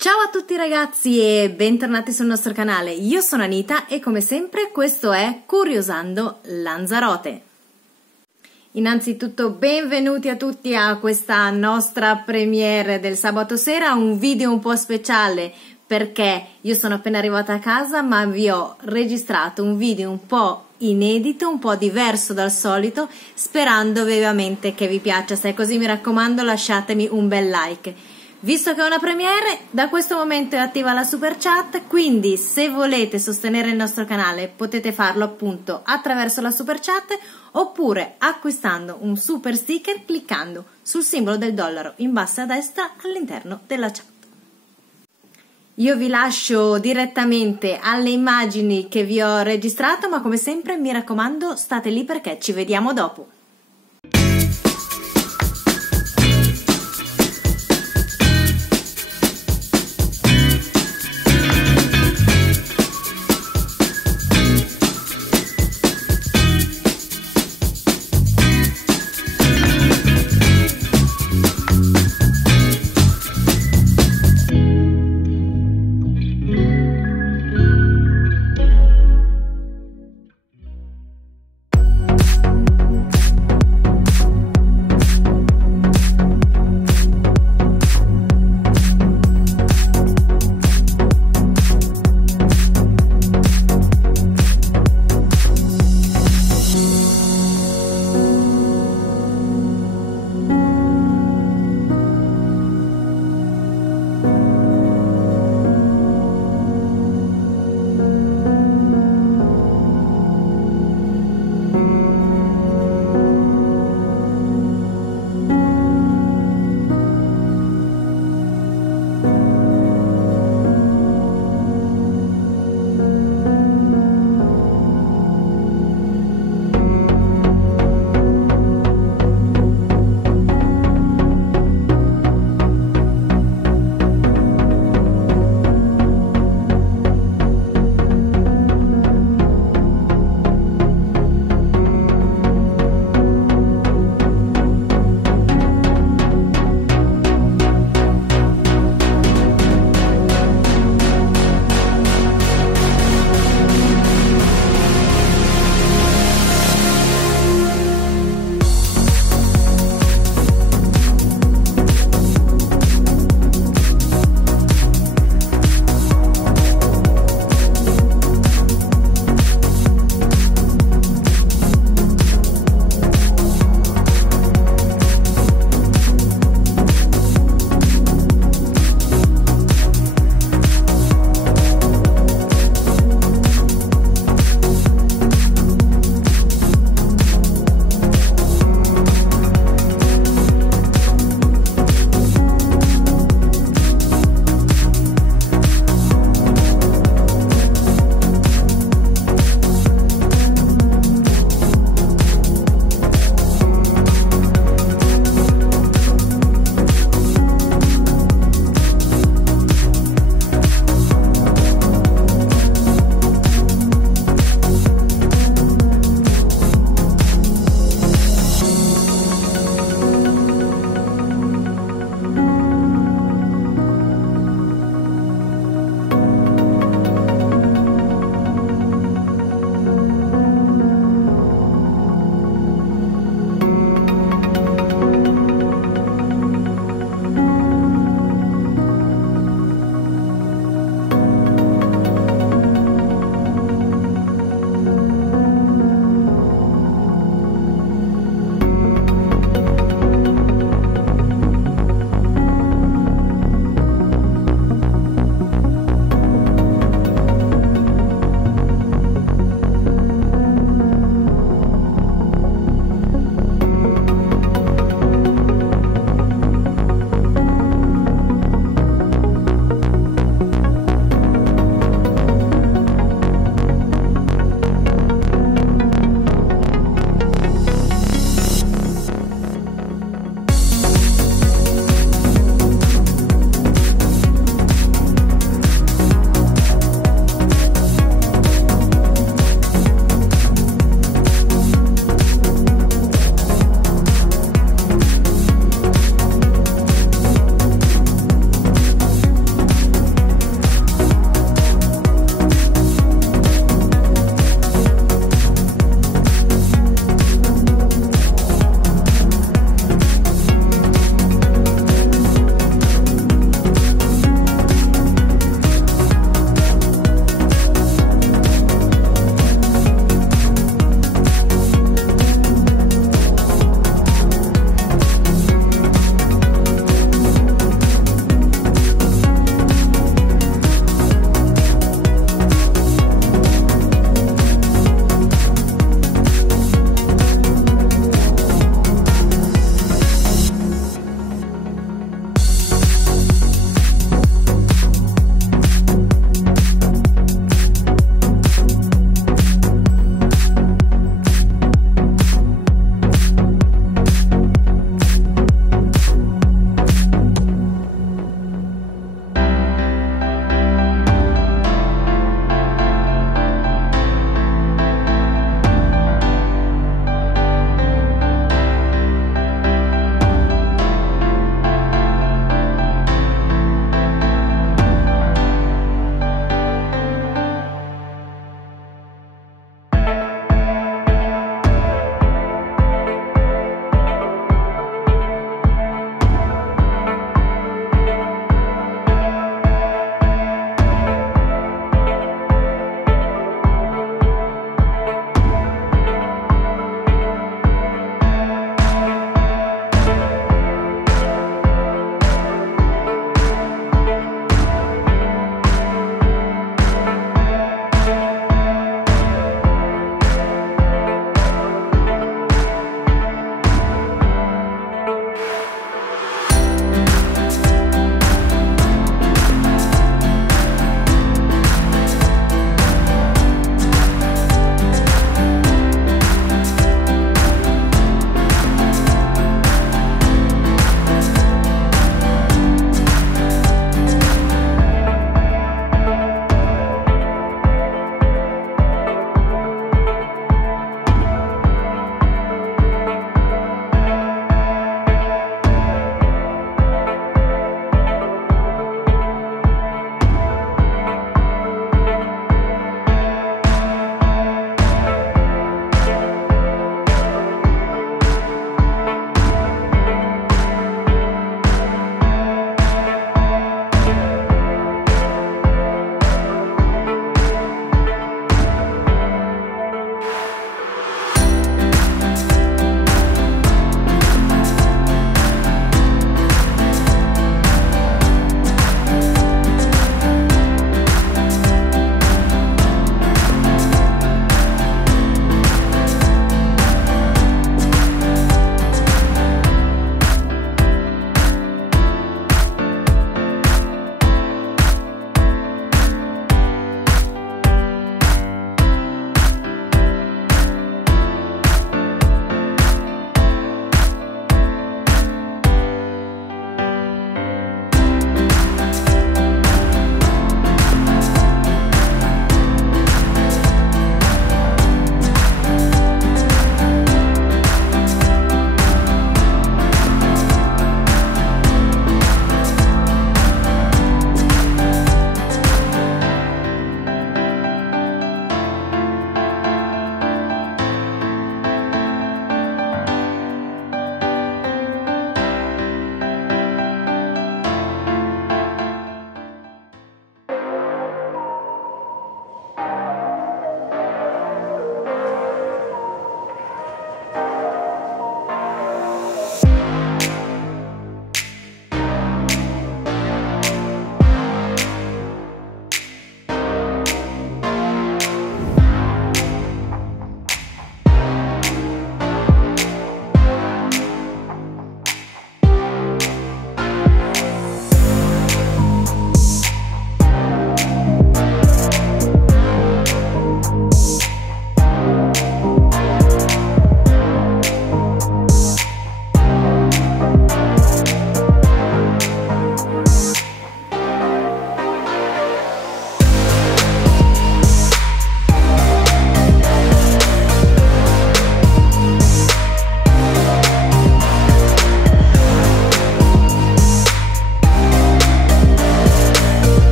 Ciao a tutti ragazzi e bentornati sul nostro canale, io sono Anita e come sempre questo è Curiosando Lanzarote. Innanzitutto benvenuti a tutti a questa nostra premiere del sabato sera, un video un po' speciale perché io sono appena arrivata a casa ma vi ho registrato un video un po' inedito, un po' diverso dal solito, sperando vivamente che vi piaccia. Se è così mi raccomando lasciatemi un bel like. Visto che è una premiere, da questo momento è attiva la super chat, quindi se volete sostenere il nostro canale potete farlo appunto attraverso la super chat oppure acquistando un super sticker cliccando sul simbolo del dollaro in basso a destra all'interno della chat. Io vi lascio direttamente alle immagini che vi ho registrato, ma come sempre mi raccomando state lì perché ci vediamo dopo.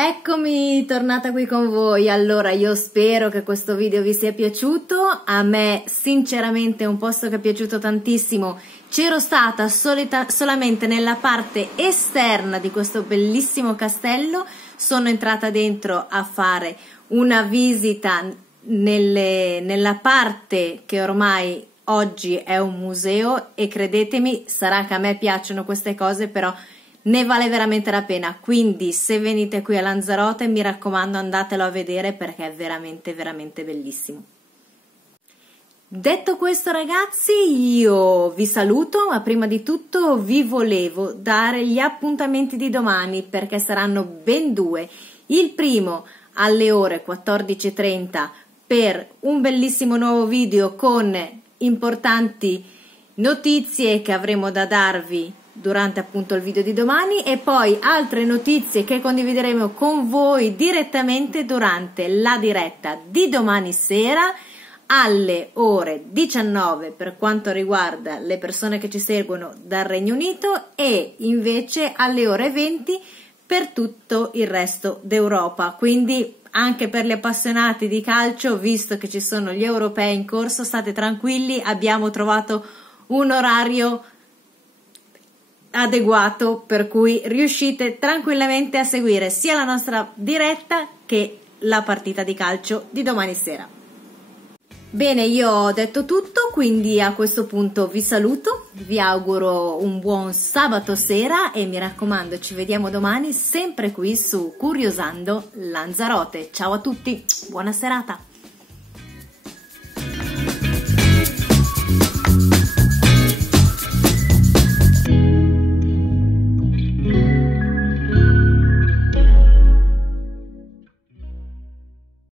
Eccomi tornata qui con voi. Allora, io spero che questo video vi sia piaciuto. A me sinceramente è un posto che è piaciuto tantissimo. C'ero stata solamente nella parte esterna di questo bellissimo castello. Sono entrata dentro a fare una visita nella parte che ormai oggi è un museo, e credetemi, sarà che a me piacciono queste cose, però ne vale veramente la pena. Quindi se venite qui a Lanzarote, mi raccomando, andatelo a vedere perché è veramente veramente bellissimo. Detto questo, ragazzi, io vi saluto, ma prima di tutto vi volevo dare gli appuntamenti di domani, perché saranno ben due. Il primo alle ore 14:30 per un bellissimo nuovo video con importanti notizie che avremo da darvi durante appunto il video di domani, e poi altre notizie che condivideremo con voi direttamente durante la diretta di domani sera alle ore 19 per quanto riguarda le persone che ci seguono dal Regno Unito, e invece alle ore 20 per tutto il resto d'Europa. Quindi anche per gli appassionati di calcio, visto che ci sono gli europei in corso, state tranquilli, abbiamo trovato un orario adeguato per cui riuscite tranquillamente a seguire sia la nostra diretta che la partita di calcio di domani sera. Bene, io ho detto tutto, quindi a questo punto vi saluto, vi auguro un buon sabato sera e mi raccomando, ci vediamo domani sempre qui su Curiosando Lanzarote. Ciao a tutti, buona serata!